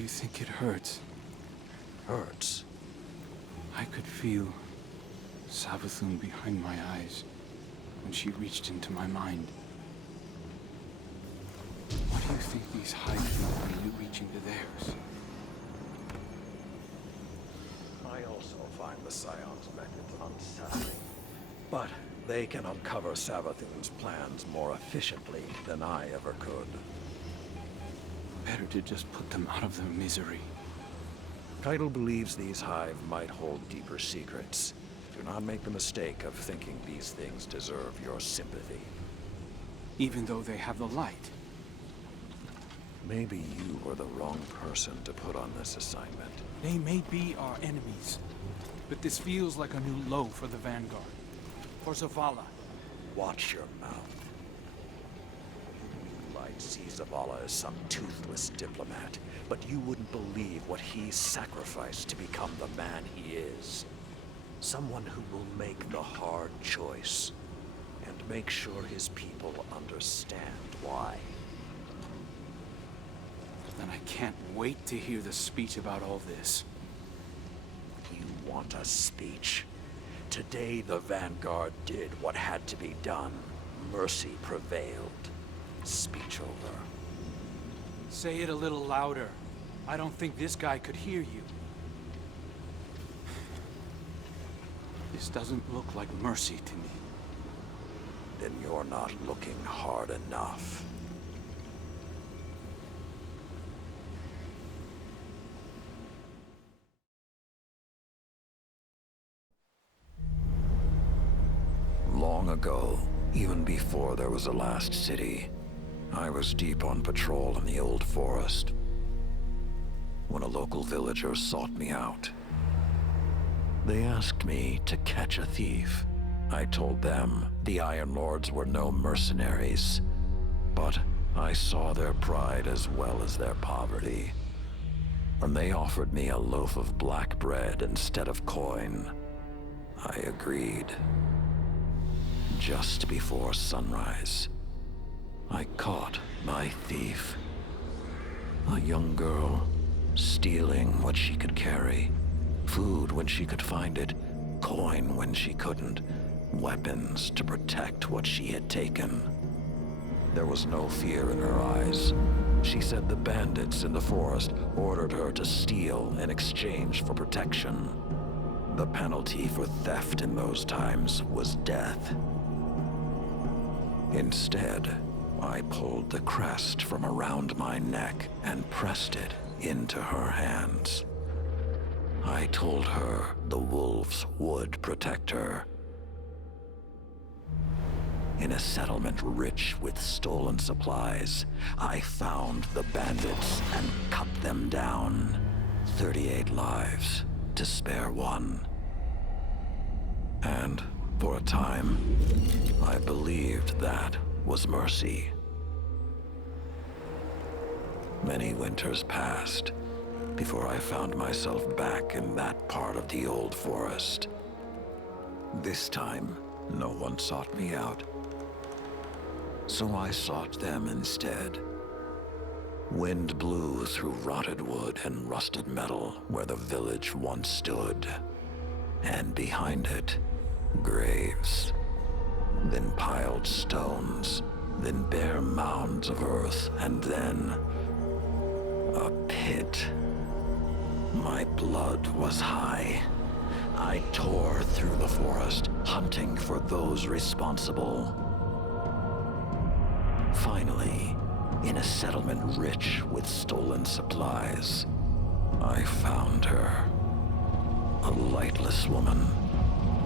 you think it hurts? Hurts? I could feel Savathun behind my eyes when she reached into my mind. What do you think these hides feel when you reach into theirs? I also find the Scion's methods unsettling. But they can uncover Savathun's plans more efficiently than I ever could. Better to just put them out of their misery. Keitel believes these hive might hold deeper secrets. Do not make the mistake of thinking these things deserve your sympathy. Even though they have the light. Maybe you were the wrong person to put on this assignment. They may be our enemies, but this feels like a new low for the Vanguard. For Zavala. Watch your mouth. You might see Zavala as some toothless diplomat, but you wouldn't believe what he sacrificed to become the man he is. Someone who will make the hard choice, and make sure his people understand why. Then I can't wait to hear the speech about all this. You want a speech? Today the Vanguard did what had to be done. Mercy prevailed. Speech over. Say it a little louder. I don't think this guy could hear you. This doesn't look like mercy to me. Then you're not looking hard enough. Long ago, even before there was a last city, I was deep on patrol in the old forest when a local villager sought me out. They asked me to catch a thief. I told them the Iron Lords were no mercenaries, but I saw their pride as well as their poverty. When they offered me a loaf of black bread instead of coin, I agreed. Just before sunrise, I caught my thief. A young girl, stealing what she could carry. Food when she could find it, coin when she couldn't, weapons to protect what she had taken. There was no fear in her eyes. She said the bandits in the forest ordered her to steal in exchange for protection. The penalty for theft in those times was death. Instead, I pulled the crest from around my neck and pressed it into her hands. I told her the wolves would protect her. In a settlement rich with stolen supplies, I found the bandits and cut them down. 38 lives to spare one. And for a time, I believed that was mercy. Many winters passed before I found myself back in that part of the old forest. This time, no one sought me out. So I sought them instead. Wind blew through rotted wood and rusted metal where the village once stood. And behind it, graves. Then piled stones, then bare mounds of earth, and then a pit. My blood was high. I tore through the forest, hunting for those responsible. Finally, in a settlement rich with stolen supplies, I found her. A lightless woman,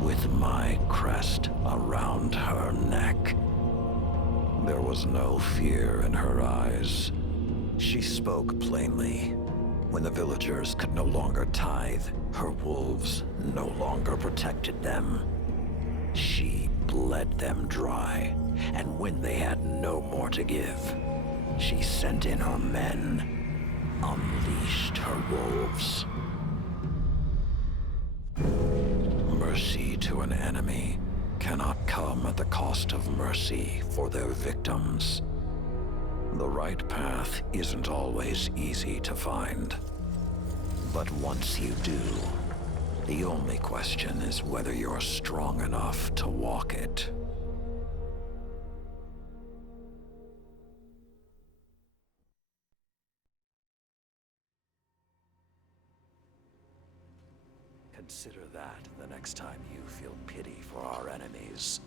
with my crest around her neck. There was no fear in her eyes. She spoke plainly. When the villagers could no longer tithe, her wolves no longer protected them. She bled them dry, and when they had no more to give, she sent in her men, unleashed her wolves. Mercy to an enemy cannot come at the cost of mercy for their victims. The right path isn't always easy to find. But once you do, the only question is whether you're strong enough to walk it. Consider that the next time you feel pity for our enemies.